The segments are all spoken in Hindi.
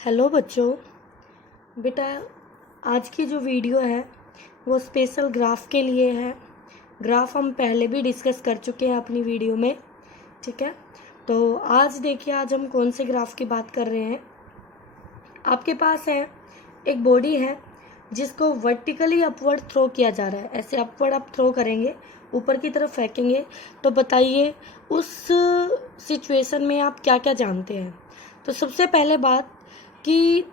हेलो बच्चों। बेटा, आज की जो वीडियो है वो स्पेशल ग्राफ के लिए है। ग्राफ हम पहले भी डिस्कस कर चुके हैं अपनी वीडियो में, ठीक है। तो आज देखिए, आज हम कौन से ग्राफ की बात कर रहे हैं। आपके पास है एक बॉडी है जिसको वर्टिकली अपवर्ड थ्रो किया जा रहा है। ऐसे अपवर्ड आप थ्रो करेंगे, ऊपर की तरफ फेंकेंगे। तो बताइए उस सिचुएशन में आप क्या क्या जानते हैं। तो सबसे पहले बात कि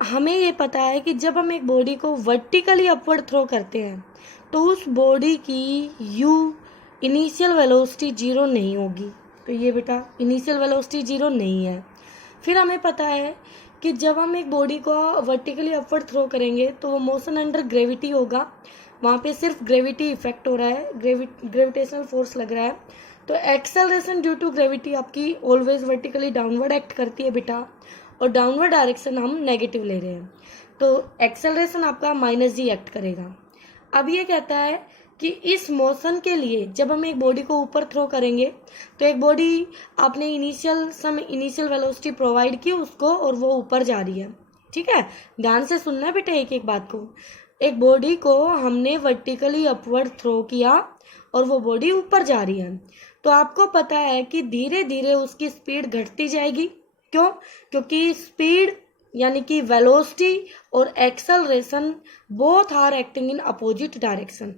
हमें ये पता है कि जब हम एक बॉडी को वर्टिकली अपवर्ड थ्रो करते हैं तो उस बॉडी की यू इनिशियल वेलोसिटी जीरो नहीं होगी। तो ये बेटा इनिशियल वेलोसिटी जीरो नहीं है। फिर हमें पता है कि जब हम एक बॉडी को वर्टिकली अपवर्ड थ्रो करेंगे तो वो मोशन अंडर ग्रेविटी होगा। वहाँ पे सिर्फ ग्रेविटी इफेक्ट हो रहा है, ग्रेविटेशनल फोर्स लग रहा है। तो एक्सेलरेशन ड्यू टू ग्रेविटी आपकी ऑलवेज वर्टिकली डाउनवर्ड एक्ट करती है बेटा, और डाउनवर्ड डायरेक्शन हम नेगेटिव ले रहे हैं तो एक्सेलरेशन आपका -g एक्ट करेगा। अब ये कहता है कि इस मोशन के लिए जब हम एक बॉडी को ऊपर थ्रो करेंगे तो एक बॉडी आपने इनिशियल वेलोसिटी प्रोवाइड की उसको और वो ऊपर जा रही है, ठीक है। ध्यान से सुनना बेटा एक एक बात को। एक बॉडी को हमने वर्टिकली अपवर्ड थ्रो किया और वो बॉडी ऊपर जा रही है, तो आपको पता है कि धीरे धीरे उसकी स्पीड घटती जाएगी। क्यों? क्योंकि स्पीड यानी कि वेलोसिटी और acceleration both are acting in opposite direction.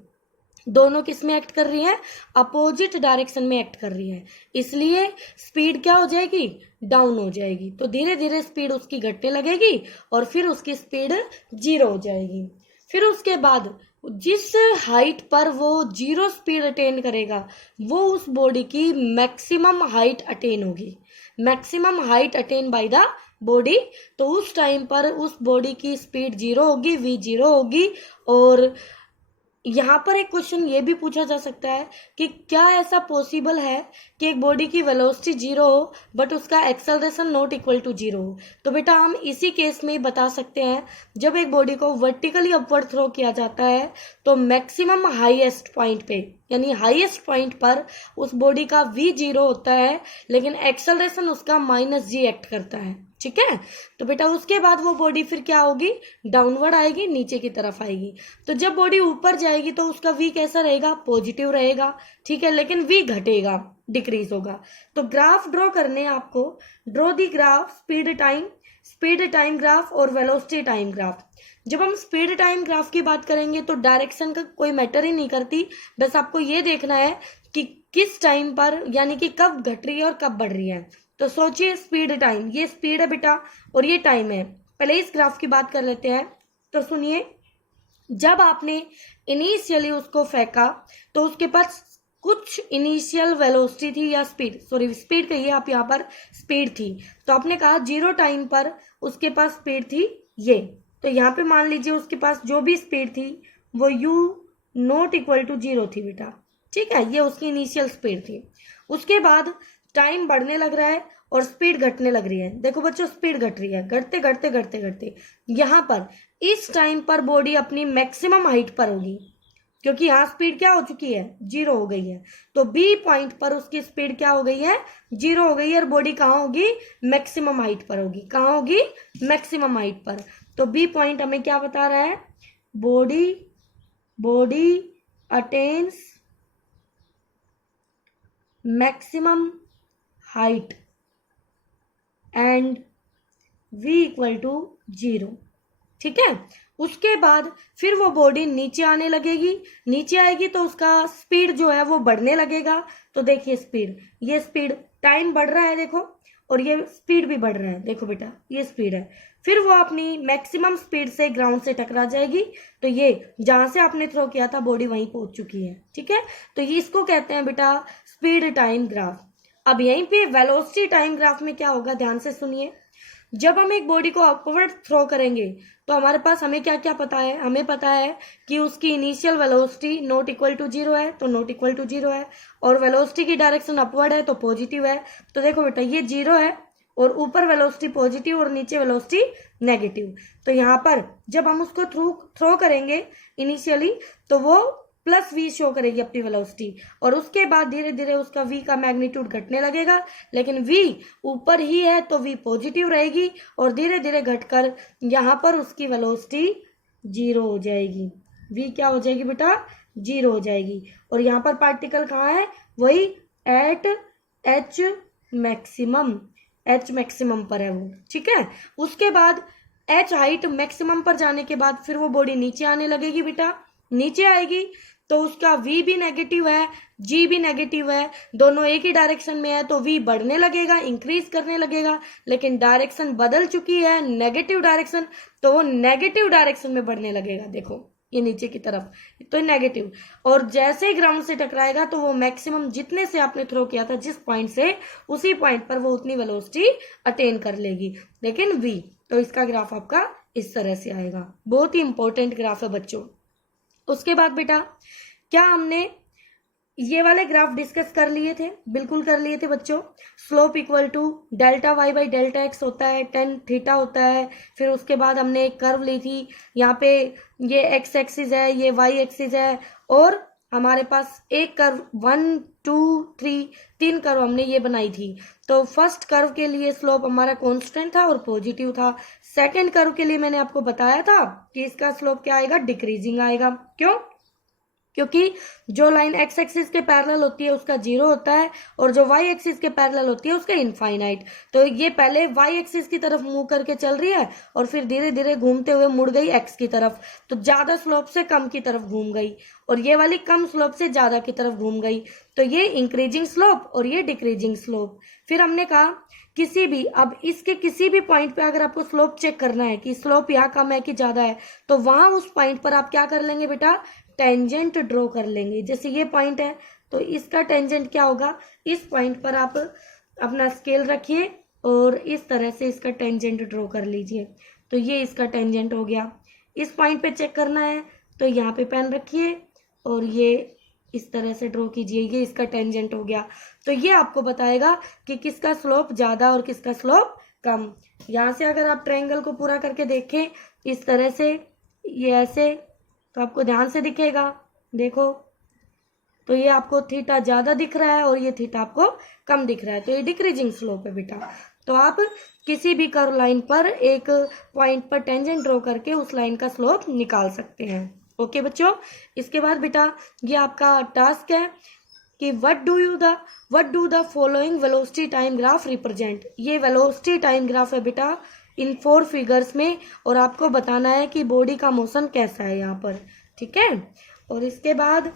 दोनों किस में एक्ट कर रही है? अपोजिट डायरेक्शन में एक्ट कर रही है। इसलिए स्पीड क्या हो जाएगी? डाउन हो जाएगी। तो धीरे धीरे स्पीड उसकी घटने लगेगी और फिर उसकी स्पीड जीरो हो जाएगी। फिर उसके बाद जिस हाइट पर वो जीरो स्पीड अटेन करेगा वो उस बॉडी की मैक्सिमम हाइट अटेन होगी। Maximum height attain by the body. तो उस टाइम पर उस बॉडी की स्पीड जीरो होगी, v जीरो होगी। और यहाँ पर एक क्वेश्चन ये भी पूछा जा सकता है कि क्या ऐसा पॉसिबल है कि एक बॉडी की वेलोसिटी जीरो हो बट उसका acceleration not equal to zero हो। तो बेटा हम इसी केस में बता सकते हैं, जब एक बॉडी को वर्टिकली अपवर्ड थ्रो किया जाता है तो मैक्सिमम हाईएस्ट पॉइंट पे यानी हाईएस्ट पॉइंट पर उस बॉडी का v जीरो होता है लेकिन एक्सेलरेशन उसका -g एक्ट करता है, ठीक है। तो बेटा उसके बाद वो बॉडी फिर क्या होगी? डाउनवर्ड आएगी, नीचे की तरफ आएगी। तो जब बॉडी ऊपर जाएगी तो उसका v कैसा रहेगा? पॉजिटिव रहेगा, ठीक है। लेकिन v घटेगा, डिक्रीज होगा। तो ग्राफ ड्रॉ करने आपको, draw the graph speed time graph और वेलोसिटी टाइम ग्राफ। जब हम स्पीड टाइम ग्राफ की बात करेंगे तो डायरेक्शन का कोई मैटर ही नहीं करती, बस आपको ये देखना है कि किस टाइम पर यानी कि कब घट रही है और कब बढ़ रही है। तो सोचिए स्पीड टाइम, ये स्पीड है बेटा और ये टाइम है। पहले इस ग्राफ की बात कर लेते हैं। तो सुनिए, जब आपने इनिशियली उसको फेंका तो उसके पास कुछ इनिशियल वेलोसिटी थी या स्पीड कहिए आप, यहाँ पर स्पीड थी। तो आपने कहा जीरो टाइम पर उसके पास स्पीड थी ये। तो यहाँ पे मान लीजिए उसके पास जो भी स्पीड थी वो u not equal to zero थी बेटा, ठीक है। ये उसकी इनिशियल स्पीड थी। उसके बाद टाइम बढ़ने लग रहा है और स्पीड घटने लग रही है। देखो बच्चों स्पीड घट रही है, घटते घटते घटते घटते यहाँ पर इस टाइम पर बॉडी अपनी मैक्सिमम हाइट पर होगी, क्योंकि यहाँ स्पीड क्या हो चुकी है? जीरो हो गई है। तो बी पॉइंट पर उसकी स्पीड क्या हो गई है? जीरो हो गई है और बॉडी कहाँ होगी? मैक्सिमम हाइट पर होगी। कहाँ होगी? मैक्सिमम हाइट पर। तो बी पॉइंट हमें क्या बता रहा है? Body attains maximum height and v equal to zero, ठीक है। उसके बाद फिर वो बॉडी नीचे आने लगेगी, नीचे आएगी तो उसका स्पीड जो है वो बढ़ने लगेगा। तो देखिए स्पीड, ये स्पीड, टाइम बढ़ रहा है देखो, और ये स्पीड भी बढ़ रहा है, देखो बेटा ये स्पीड है। फिर वो अपनी मैक्सिमम स्पीड से ग्राउंड से टकरा जाएगी। तो ये जहां से आपने थ्रो किया था बॉडी वहीं पहुंच चुकी है, ठीक है। तो ये इसको कहते हैं बेटा स्पीड टाइम ग्राफ। अब यहीं पे वेलोसिटी टाइम ग्राफ में क्या होगा, ध्यान से सुनिए। जब हम एक बॉडी को अपवर्ड थ्रो करेंगे तो हमारे पास हमें क्या क्या पता है? हमें पता है कि उसकी initial velocity not equal to zero है, तो नॉट इक्वल टू जीरो है, और वेलोसिटी की डायरेक्शन अपवर्ड है तो पॉजिटिव है। तो देखो बेटा ये जीरो है और ऊपर वेलोसिटी पॉजिटिव और नीचे वेलोसिटी नेगेटिव। तो यहाँ पर जब हम उसको थ्रो करेंगे इनिशियली तो वो प्लस v शो करेगी अपनी वेलोसिटी, और उसके बाद धीरे धीरे उसका v का मैग्नीट्यूड घटने लगेगा, लेकिन v ऊपर ही है तो v पॉजिटिव रहेगी, और धीरे धीरे घटकर यहाँ पर उसकी वेलोसिटी 0 हो जाएगी। v क्या हो जाएगी बेटा? 0 हो जाएगी। और यहाँ पर पार्टिकल कहाँ है? वही एट h मैक्सिमम पर है वो, ठीक है। उसके बाद h हाइट मैक्सिमम पर जाने के बाद फिर वो बॉडी नीचे आने लगेगी बेटा। नीचे आएगी तो उसका v भी नेगेटिव है, g भी नेगेटिव है, दोनों एक ही डायरेक्शन में है, तो v बढ़ने लगेगा, इंक्रीज करने लगेगा, लेकिन डायरेक्शन बदल चुकी है, नेगेटिव डायरेक्शन, तो वो नेगेटिव डायरेक्शन में बढ़ने लगेगा। देखो ये नीचे की तरफ, तो नेगेटिव, और जैसे ही ग्राउंड से टकराएगा तो वो मैक्सिमम जितने से आपने थ्रो किया था जिस पॉइंट से, उसी पॉइंट पर वो उतनी वेलोसिटी अटेन कर लेगी, लेकिन v। तो इसका ग्राफ आपका इस तरह से आएगा। बहुत ही इंपॉर्टेंट ग्राफ है बच्चों। उसके बाद बेटा क्या हमने ये वाले ग्राफ डिस्कस कर लिए थे? बिल्कुल कर लिए थे बच्चों। Slope equal to delta y by delta x होता है, टेन थीटा होता है। फिर उसके बाद हमने एक कर्व ली थी, यहाँ पे ये एक्स एक्सिस है, ये वाई एक्सिस है, और हमारे पास एक कर्व 1 2 3 3 कर्व हमने ये बनाई थी। तो फर्स्ट कर्व के लिए स्लोप हमारा कांस्टेंट था और पॉजिटिव था। सेकंड कर्व के लिए मैंने आपको बताया था कि इसका स्लोप क्या आएगा? डिक्रीजिंग आएगा। क्यों? क्योंकि जो लाइन एक्स एक्सिस के पैरेलल होती है उसका 0 होता है, और जो वाई एक्सिस के पैरेलल होती है उसका इनफाइनाइट। तो ये पहले वाई एक्सिस की तरफ मूव करके चल रही है और फिर धीरे धीरे घूमते हुए मुड़ गई एक्स की तरफ, तो ज्यादा स्लोप से कम की तरफ घूम गई, और ये वाली कम स्लोप से ज्यादा की तरफ घूम गई। तो ये इंक्रीजिंग स्लोप और ये डिक्रीजिंग स्लोप। फिर हमने कहा किसी भी, अब इसके किसी भी पॉइंट पे अगर आपको स्लोप चेक करना है कि स्लोप यहाँ कम है कि ज्यादा है, तो वहां उस पॉइंट पर आप क्या कर लेंगे बेटा? टेंजेंट ड्रॉ कर लेंगे। जैसे ये पॉइंट है तो इसका टेंजेंट क्या होगा? इस पॉइंट पर आप अपना स्केल रखिए और इस तरह से इसका टेंजेंट ड्रॉ कर लीजिए, तो ये इसका टेंजेंट हो गया। इस पॉइंट पे चेक करना है तो यहाँ पे पेन रखिए और ये इस तरह से ड्रॉ कीजिए, ये इसका टेंजेंट हो गया। तो ये आपको बताएगा कि किसका स्लोप ज्यादा और किसका स्लोप कम। यहाँ से अगर आप ट्रायंगल को पूरा करके देखें इस तरह से, ये ऐसे, तो आपको ध्यान से दिखेगा। देखो तो ये आपको थीटा ज्यादा दिख रहा है और ये थीटा आपको कम दिख रहा है, तो ये डिक्रीजिंग स्लोप है बेटा। तो आप किसी भी कर्व लाइन पर एक पॉइंट पर टेंजेंट ड्रॉ करके उस लाइन का स्लोप निकाल सकते हैं। ओके बच्चों, इसके बाद बेटा ये आपका टास्क है कि what do the following velocity time graph represent. ये वेलोसिटी टाइम ग्राफ है बेटा इन 4 फिगर्स में, और आपको बताना है कि बॉडी का मोशन कैसा है यहाँ पर, ठीक है। और इसके बाद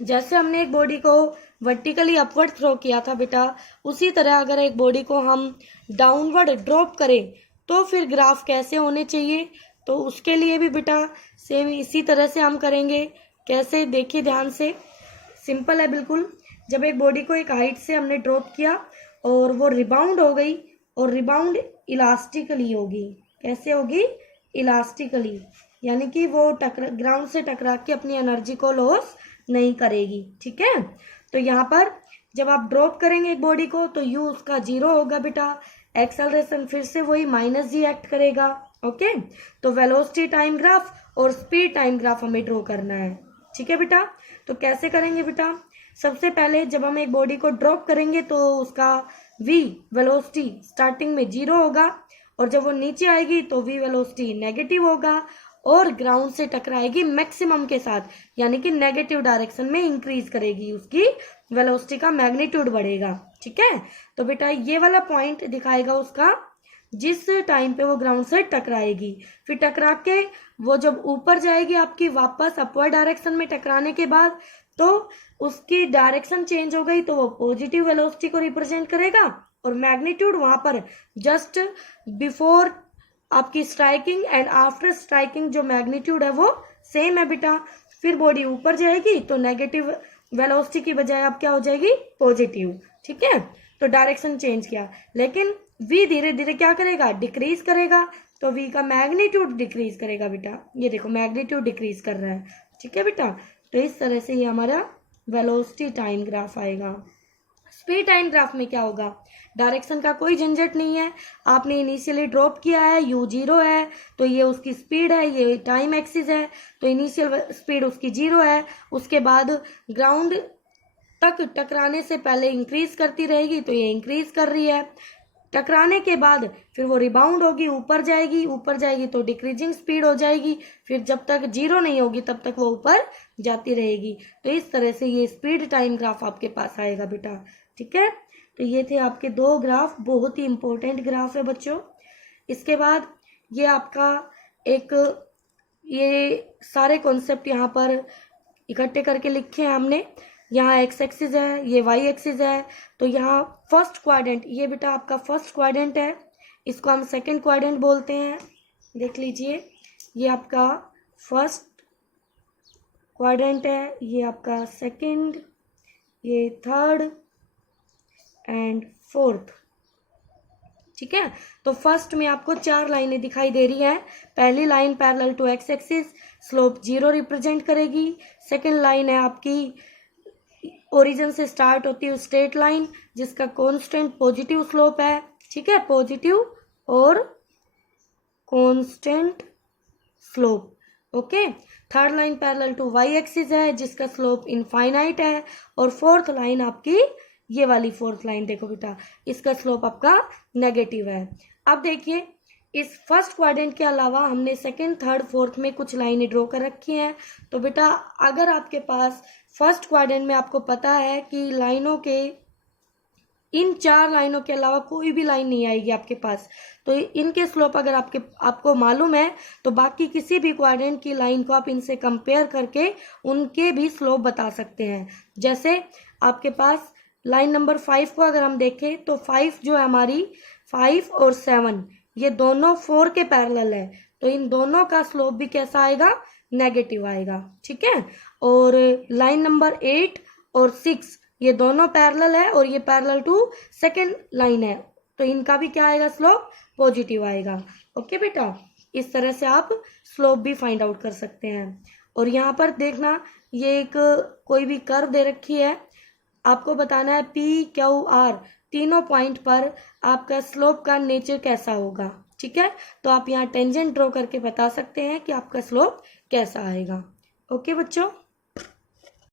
जैसे हमने एक बॉडी को वर्टिकली अपवर्ड थ्रो किया था बेटा, उसी तरह अगर एक बॉडी को हम डाउनवर्ड ड्रॉप करें तो फिर ग्राफ कैसे होने चाहिए, तो उसके लिए भी बेटा सेम इसी तरह से हम करेंगे। कैसे? देखिए ध्यान से, सिंपल है बिल्कुल। जब एक बॉडी को एक हाइट से हमने ड्रॉप किया और वो रिबाउंड हो गई, और रिबाउंड इलास्टिकली होगी। कैसे होगी? इलास्टिकली, यानी कि वो ग्राउंड से टकरा के अपनी एनर्जी को लॉस नहीं करेगी, ठीक है। तो यहाँ पर जब आप ड्रॉप करेंगे एक बॉडी को तो यू उसका 0 होगा बेटा, एक्सेलरेशन फिर से वही -g एक्ट करेगा। ओके, तो वेलोसिटी टाइम ग्राफ और स्पीड टाइम ग्राफ हमें ड्रॉ करना है, ठीक है बेटा। तो कैसे करेंगे बेटा? सबसे पहले जब हम एक बॉडी को ड्रॉप करेंगे तो उसका v वेलोसिटी स्टार्टिंग में 0 होगा, और जब वो नीचे आएगी तो v वेलोसिटी नेगेटिव होगा, और ग्राउंड से टकराएगी मैक्सिमम के साथ, यानी कि नेगेटिव डायरेक्शन में इंक्रीज करेगी, उसकी वेलोसिटी का मैग्नीट्यूड बढ़ेगा, ठीक है। तो बेटा ये वाला पॉइंट दिखाएगा उसका जिस टाइम पे वो ग्राउंड से टकराएगी। फिर टकरा के वो जब ऊपर जाएगी आपकी वापस अपवर्ड डायरेक्शन में टकराने के बाद, तो उसकी डायरेक्शन चेंज हो गई तो वो पॉजिटिव वेलोसिटी को रिप्रेजेंट करेगा, और मैग्नीट्यूड वहां पर जस्ट बिफोर आपकी स्ट्राइकिंग एंड आफ्टर स्ट्राइकिंग जो मैग्नीट्यूड है वो सेम है बेटा। फिर बॉडी ऊपर जाएगी तो नेगेटिव वेलोसिटी की बजाय अब क्या हो जाएगी? पॉजिटिव, ठीक है। तो डायरेक्शन चेंज किया, लेकिन v धीरे धीरे क्या करेगा? डिक्रीज करेगा, तो v का मैग्नीट्यूड डिक्रीज करेगा बेटा। ये देखो मैग्नीट्यूड डिक्रीज कर रहा है, ठीक है बेटा। तो इस तरह से ये हमारा वेलोसिटी टाइम ग्राफ आएगा। स्पीड टाइम ग्राफ में क्या होगा? डायरेक्शन का कोई झंझट नहीं है। आपने इनिशियली ड्रॉप किया है, u 0 है तो ये उसकी स्पीड है, ये टाइम एक्सिस है तो इनिशियल स्पीड उसकी 0 है। उसके बाद ग्राउंड तक टकराने से पहले इंक्रीज करती रहेगी तो ये इंक्रीज कर रही है। टकराने के बाद फिर वो रिबाउंड होगी, ऊपर जाएगी तो डिक्रीजिंग स्पीड हो जाएगी, फिर जब तक 0 नहीं होगी तब तक वो ऊपर जाती रहेगी। तो इस तरह से ये स्पीड टाइम ग्राफ आपके पास आएगा बेटा। ठीक है, तो ये थे आपके 2 ग्राफ, बहुत ही इंपॉर्टेंट ग्राफ है बच्चों। इसके बाद ये आपका एक, ये सारे कॉन्सेप्ट यहाँ पर इकट्ठे करके लिखे हैं हमने। यहाँ एक्स एक्सिस है, ये वाई एक्सिस है, तो यहाँ फर्स्ट क्वाड्रेंट, ये बेटा आपका फर्स्ट क्वाड्रेंट है, इसको हम सेकंड क्वाड्रेंट बोलते हैं। देख लीजिए, ये आपका फर्स्ट क्वाड्रेंट है, ये आपका सेकंड, ये थर्ड एंड फोर्थ। ठीक है, तो फर्स्ट में आपको 4 लाइनें दिखाई दे रही हैं। पहली line parallel to x axis, slope 0 represent करेगी। सेकंड लाइन है आपकी ओरिजिन से स्टार्ट होती है स्ट्रेट लाइन जिसका कांस्टेंट पॉजिटिव स्लोप है। ठीक है, पॉजिटिव और constant slope. Okay, third line parallel to y axis है जिसका स्लोप इनफाइनाइट है। और फोर्थ लाइन आपकी ये वाली फोर्थ लाइन देखो बेटा, इसका स्लोप आपका नेगेटिव है। अब देखिए, इस फर्स्ट क्वाड्रेंट के अलावा हमने सेकंड, थर्ड, फोर्थ में कुछ लाइनें ड्रॉ कर रखी हैं। तो बेटा अगर आपके पास फर्स्ट क्वाड्रेंट में आपको पता है कि लाइनों के, इन 4 लाइनों के अलावा कोई भी लाइन नहीं आएगी आपके पास, तो इनके स्लोप अगर आपको मालूम है तो बाकी किसी भी क्वाड्रेंट की लाइन को आप इनसे कंपेयर करके उनके भी स्लोप बता सकते हैं। जैसे आपके पास लाइन नंबर 5 को अगर हम देखें तो 5 जो है हमारी, 5 और 7 ये दोनों 4 के पैरेलल है, तो इन दोनों का स्लोप भी कैसा आएगा, नेगेटिव आएगा। ठीक है, और लाइन नंबर 8 और 6 ये दोनों पैरेलल है और ये पैरेलल टू सेकंड लाइन है, तो इनका भी क्या आएगा, स्लोप पॉजिटिव आएगा। ओके बेटा, इस तरह से आप स्लोप भी फाइंड आउट कर सकते हैं। और यहाँ पर देखना, ये एक कोई भी कर्व दे रखी है, आपको बताना है पी क्यू आर तीनों पॉइंट पर आपका स्लोप का नेचर कैसा होगा। ठीक है, तो आप यहाँ टेंजेंट ड्रॉ करके बता सकते हैं कि आपका स्लोप कैसा आएगा। ओके बच्चों।